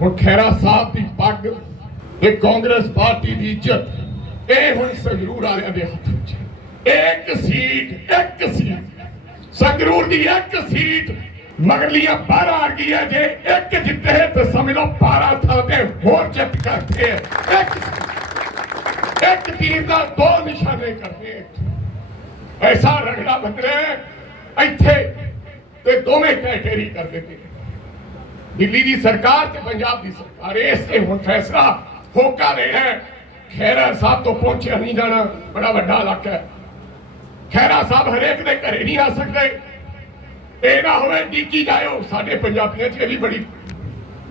ਹੁਣ ਖੈਰਾ ਸਾਹਿਬ ਦੀ ਪੱਗ ਤੇ ਕਾਂਗਰਸ ਪਾਰਟੀ ਦੀ ਇੱਜ਼ਤ, ਇਹ ਹੁਣ ਸੰਗਰੂਰ ਵਾਲਿਆਂ ਦੇ ਹੱਥ ਵਿੱਚ ਇੱਕ ਸੀਟ ਇੱਕ ਸੀਟ। ਸੰਗਰੂਰ ਦੀ ਇੱਕ ਸੀਟ ਮਗਰਲੀਆਂ 12 ਆ ਗਈ ਹੈ ਜੇ, ਇੱਕ ਜਿੱਤੇ ਤੇ ਸਮਝ ਲਓ 12 ਥਾਂ ਤੇ ਹੋਰ ਜਿੱਤ ਕਰਦੇ ਇੱਕ ਇੱਕ ਤੀਰ ਦਾ ਦੋ ਨਿਸ਼ਾਨੇ ਕਰਦੇ ਐਸਾ ਰਗੜਾ ਬੰਦਰੇ, ਇੱਥੇ ਤੇ ਦੋਵੇਂ ਟੈਟੇਰੀ ਕਰ ਦਿੱਤੇ। ਦਿੱਲੀ ਦੀ ਸਰਕਾਰ ਤੇ ਪੰਜਾਬ ਦੀ ਸਰਕਾਰ, ਇਸ ਤੇ ਹੁਣ ਫੈਸਲਾ ਹੋਕਾ ਲੈਣਾ ਖੈਰਾ ਸਾਹਿਬ ਤੋਂ ਪਹੁੰਚਿਆ ਨਹੀਂ ਜਾਣਾ, ਬੜਾ ਵੱਡਾ ਇਲਾਕਾ ਹੈ। ਖੈਰਾ ਸਾਹਿਬ ਹਰੇਕ ਦੇ ਘਰੇ ਨਹੀਂ ਆ ਸਕਦੇ। ਇਹ ਨਾ ਹੋਵੇ ਡੀਕੀ ਜਾਇਓ, ਸਾਡੇ ਪੰਜਾਬੀਆਂ 'ਚ ਇਹ ਵੀ ਬੜੀ,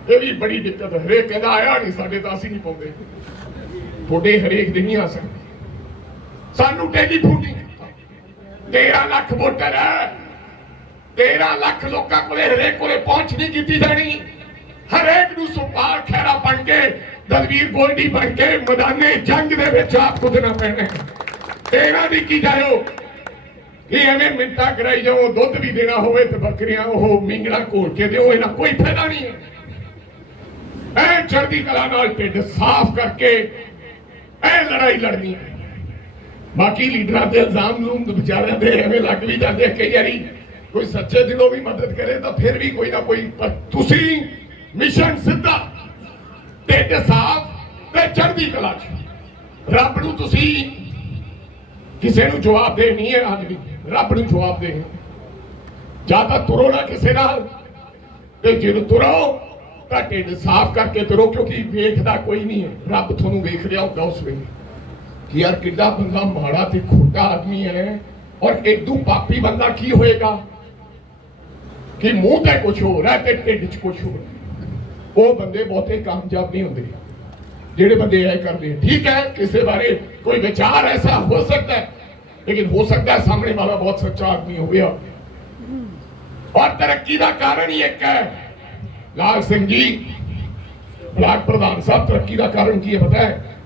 ਇਹ ਵੀ ਬੜੀ ਦਿੱਕਤ ਹੈ। ਹਰੇਕ ਕਹਿੰਦਾ ਆਇਆ ਨਹੀਂ, ਸਾਡੇ ਤਾਂ ਅਸੀਂ ਨਹੀਂ ਪਾਉਂਦੇ। ਤੁਹਾਡੇ ਹਰੇਕ ਦੇ ਨਹੀਂ ਆ ਸਕਦੇ। ਸਾਨੂੰ ਟੈਲੀਫੋਨ ਨਹੀਂ 13 ਲੱਖ ਵੋਟਰ ਹੈ। 13 ਲੱਖ ਲੋਕਾਂ ਕੋਲੇ, ਹਰੇਕ ਕੋਲੇ ਪਹੁੰਚ ਨਹੀਂ ਕੀਤੀ ਜਾਣੀ। ਹਰੇਕ ਨੂੰ ਸੁਪਾਲ ਖੈਰਾ ਬਣ ਕੇ ਦਲਵੀਰ ਗੋਲਡੀ ਬਣ ਕੇ, ਮੈਦਾਨੇ, ਜੰਗ ਦੇ ਵਿੱਚ ਆਪ ਕੁੱਦਣਾ ਪੈਣਾ। ਤੇਰਾ ਦੀ ਕੀ ਜਾਇਓ? ਇਹ ਐਵੇਂ ਮਿੰਟਾਂ ਕਰਾਈ ਜਾਓ ਦੁੱਧ ਵੀ ਦੇਣਾ ਹੋਵੇ ਤੇ ਬੱਕਰੀਆਂ, ਉਹ ਮਿੰਗਣਾ ਘੋਲ ਕੇ ਦਿਓ, ਇਹਨਾਂ ਕੋਈ ਫਾਇਦਾ ਨਹੀਂ। ਹੈ ਐ ਚੜ੍ਹਦੀ ਕਲਾ ਨਾਲ ਢਿੱਡ ਸਾਫ਼ ਕਰਕੇ, ਐ ਲੜਾਈ ਲੜਨੀ। ਬਾਕੀ ਲੀਡਰਾਂ ਤੇ ਇਲਜ਼ਾਮ ਨੂੰ ਵਿਚਾਰਿਆਂ ਦੇ ਐਵੇਂ ਲੱਗ ਵੀ ਜਾਂਦੇ ਕਈ ਵਾਰੀ। ਕੋਈ ਸੱਚੇ ਦਿਲੋਂ ਵੀ ਮਦਦ ਕਰੇ ਤਾਂ ਫਿਰ ਵੀ ਕੋਈ ਨਾ ਕੋਈ, ਪਰ ਤੁਸੀਂ ਮਿਸ਼ਨ ਸਿੱਧਾ, ਢਿੱਡ ਸਾਫ਼ ਤੇ ਚੜ੍ਹਦੀ ਕਲਾ ਚ। ਰੱਬ ਨੂੰ ਤੁਸੀਂ ਕਿਸੇ ਨੂੰ ਜਵਾਬ ਦੇ ਨਹੀਂ ਹੈ ਅੱਜ ਵੀ ਰੱਬ ਨੂੰ ਜਵਾਬ ਦੇ ਜਾਂ ਤਾਂ ਤੁਰੋ ਨਾ ਕਿਸੇ ਨਾਲ ਤੇ ਜੇ ਤੁਰੋ ਤਾਂ ਢਿੱਡ ਸਾਫ਼ ਕਰਕੇ ਤੁਰੋ, ਕਿਉਂਕਿ ਵੇਖਦਾ ਕੋਈ ਨਹੀਂ ਹੈ। ਰੱਬ ਤੁਹਾਨੂੰ ਵੇਖ ਰਿਹਾ ਹੁੰਦਾ ਉਸ ਵੇਲੇ। ਕਿ ਯਾਰ ਕਿੱਡਾ ਬੰਦਾ ਮਾੜਾ ਤੇ ਖੋਟਾ ਆਦਮੀ ਹੈ ਔਰ ਇਦੋਂ ਪਾਪੀ ਬੰਦਾ ਕੀ ਹੋਏਗਾ? ਕਿ ਮੂੰਹ ਤੇ ਕੁਝ ਹੋ ਰਿਹਾ ਤੇ ਢਿੱਡ 'ਚ ਕੁਝ ਹੋ ਰਿਹਾ ਉਹ ਬੰਦੇ ਬਹੁਤੇ ਕਾਮਯਾਬ ਨਹੀਂ ਹੁੰਦੇ ਜਿਹੜੇ ਬੰਦੇ ਇਹ ਕਰਦੇ ਠੀਕ ਹੈ, ਕਿਸੇ ਬਾਰੇ ਕੋਈ ਵਿਚਾਰ ਐਸਾ ਹੋ ਸਕਦਾ ਹੈ, ਲੇਕਿਨ ਹੋ ਸਕਦਾ ਸਾਹਮਣੇ ਵਾਲਾ ਬਹੁਤ ਸੱਚਾ ਆਦਮੀ ਹੋਵੇ ਔਰ ਤਰੱਕੀ ਦਾ ਕਾਰਨ ਹੀ ਇੱਕ ਹੈ। ਲਾਲ ਸਿੰਘ ਜੀ, ਬਲਾਕ ਪ੍ਰਧਾਨ ਸਾਹਿਬ, ਤਰੱਕੀ ਦਾ ਕਾਰਨ ਕੀ ਹੈ ਪਤਾ ਹੈ?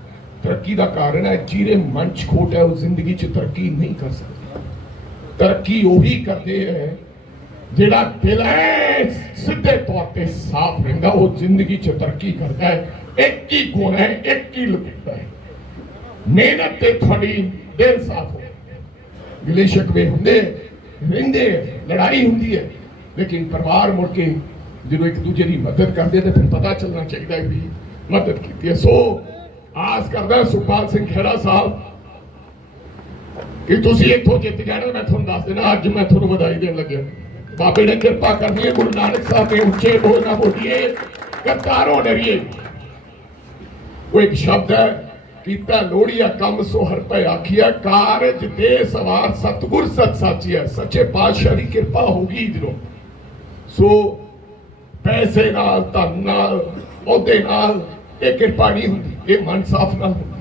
ਤਰੱਕੀ ਦਾ ਕਾਰਨ ਹੈ, ਜਿਹਦੇ ਮੰਚ ਖੋਟ ਹੈ, ਉਹ ਜ਼ਿੰਦਗੀ 'ਚ ਤਰੱਕੀ ਨਹੀਂ ਕਰ ਸਕਦਾ। ਤਰੱਕੀ ਉਹੀ ਕਰਦੇ ਹੈ ਜਿਹੜਾ ਦਿਲ ਹੈ, ਸਿੱਧੇ ਤੌਰ ਤੇ ਸਾਫ਼ ਰਹਿੰਦਾ, ਉਹ ਜ਼ਿੰਦਗੀ 'ਚ ਤਰੱਕੀ ਕਰਦਾ ਹੈ। ਇੱਕ ਹੀ ਗੁਣ ਹੈ, ਇੱਕ ਹੀ ਲੁਕਦਾ ਹੈ। ਮਿਹਨਤ ਤੇ ਤੁਹਾਡੀ ਦਿਲ ਸਾਫ਼ ਹੋ ਗਿਲੇ ਸ਼ਿਕਵੇ ਹੁੰਦੇ, ਰਹਿੰਦੇ, ਲੜਾਈ ਹੁੰਦੀ ਹੈ। ਲੇਕਿਨ ਪਰਿਵਾਰ ਮੁੜ ਕੇ ਜਦੋਂ ਇੱਕ ਦੂਜੇ ਦੀ ਮਦਦ ਕਰਦੇ ਤੇ ਫਿਰ ਪਤਾ ਚੱਲਣਾ ਚਾਹੀਦਾ ਵੀ ਮਦਦ ਕੀਤੀ ਹੈ। ਸੋ, ਆਸ ਕਰਦਾ ਸੁਖਪਾਲ ਸਿੰਘ ਖੇੜਾ ਸਾਹਿਬ, ਕਿ ਤੁਸੀਂ ਇੱਥੋਂ ਜਿੱਤ ਜਾਣਾ, ਮੈਂ ਤੁਹਾਨੂੰ ਦੱਸ ਦੇਣਾ, ਅੱਜ ਮੈਂ ਤੁਹਾਨੂੰ ਵਧਾਈ ਦੇਣ ਲੱਗਿਆ। ਬਾਬੇ ਨੇ ਕਿਰਪਾ ਕਰਨੀ ਹੈ, ਗੁਰੂ ਨਾਨਕ ਸਾਹਿਬ ਦੇ ਉੱਚੇ ਬੋਲ ਨਾ ਬੋਲੀਏ, ਕਰਤਾਰੋ ਡਰੀਏ ਉਹ ਇੱਕ ਸ਼ਬਦ ਹੈ, ਕੀਤਾ ਲੋੜੀਆ ਕੰਮ ਸੋ ਹਰ ਪੈ ਆਖਿਆ ਕਾਰਜ ਤੇ ਸਵਾਰ ਸਤਗੁਰ ਸਤ ਸਾਚੀਆ ਸੱਚੇ ਪਾਤਸ਼ਾਹ ਦੀ ਕਿਰਪਾ ਹੋਗੀ ਜਦੋਂ। ਸੋ ਪੈਸੇ ਨਾਲ, ਧਨ ਨਾਲ ਉਹਦੇ ਨਾਲ ਇਹ ਕਿਰਪਾ ਨਹੀਂ ਹੁੰਦੀ, ਇਹ ਮਨ ਸਾਫ਼ ਨਾਲ ਹੁੰਦਾ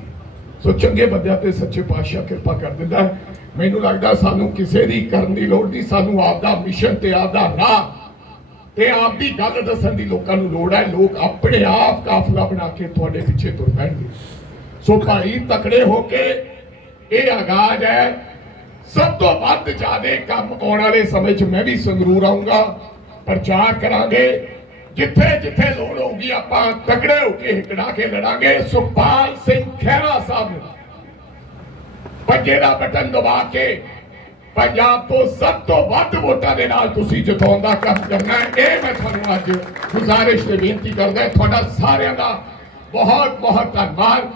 ਸੋ ਚੰਗੇ ਬੰਦਿਆਂ ਤੇ ਸੱਚੇ ਪਾਤਸ਼ਾਹ ਕਿਰਪਾ ਕਰ ਦਿੰਦਾ ਹੈ। ਮੈਨੂੰ ਲੱਗਦਾ ਸਾਨੂੰ ਕਿਸੇ ਦੀ ਕਰਨ ਦੀ ਲੋੜ ਨਹੀਂ, ਸਾਨੂੰ ਆਪਦਾ ਮਿਸ਼ਨ ਤੇ ਆਪਦਾ ਰਾਹ ਤੇ ਆਪ ਦੀ ਗੱਲ ਦੱਸਣ ਦੀ ਲੋਕਾਂ ਨੂੰ ਲੋੜ ਹੈ। ਲੋਕ ਆਪਣੇ ਆਪ ਕਾਫਲਾ ਬਣਾ ਕੇ ਤੁਹਾਡੇ ਪਿੱਛੇ ਤੁਰ ਪੈਣਗੇ। ਸੋ ਭਾਈ ਤਕੜੇ ਹੋ ਕੇ ਇਹ ਆਗਾਜ਼ ਹੈ। ਸਭ ਤੋਂ ਵੱਧ ਜ਼ਿਆਦੇ ਕੰਮ ਆਉਣ ਵਾਲੇ ਸਮੇਂ 'ਚ ਮੈਂ ਵੀ ਸੰਗਰੂਰ ਆਉਂਗਾ ਪ੍ਰਚਾਰ ਕਰਾਂਗੇ। ਜਿੱਥੇ ਜਿੱਥੇ ਲੋੜ ਹੋਊਗੀ ਆਪਾਂ ਤਕੜੇ ਹੋ ਕੇ ਹਿਕੜਾ ਕੇ ਲੜਾਂਗੇ। ਸੁਖਪਾਲ ਸਿੰਘ ਖਹਿਰਾ ਪੰਜੇ ਬਟਨ ਦਬਾ ਕੇ ਪੰਜਾਬ ਤੋਂ ਸਭ ਤੋਂ ਵੱਧ ਵੋਟਾਂ ਦੇ ਨਾਲ ਤੁਸੀਂ ਜਿਤਾਉਣ ਦਾ ਕੰਮ ਕਰਨਾ ਇਹ ਮੈਂ ਤੁਹਾਨੂੰ ਅੱਜ ਗੁਜ਼ਾਰਿਸ਼ ਤੇ ਬੇਨਤੀ ਕਰਦਾ ਤੁਹਾਡਾ ਸਾਰਿਆਂ ਦਾ ਬਹੁਤ ਬਹੁਤ ਧੰਨਵਾਦ।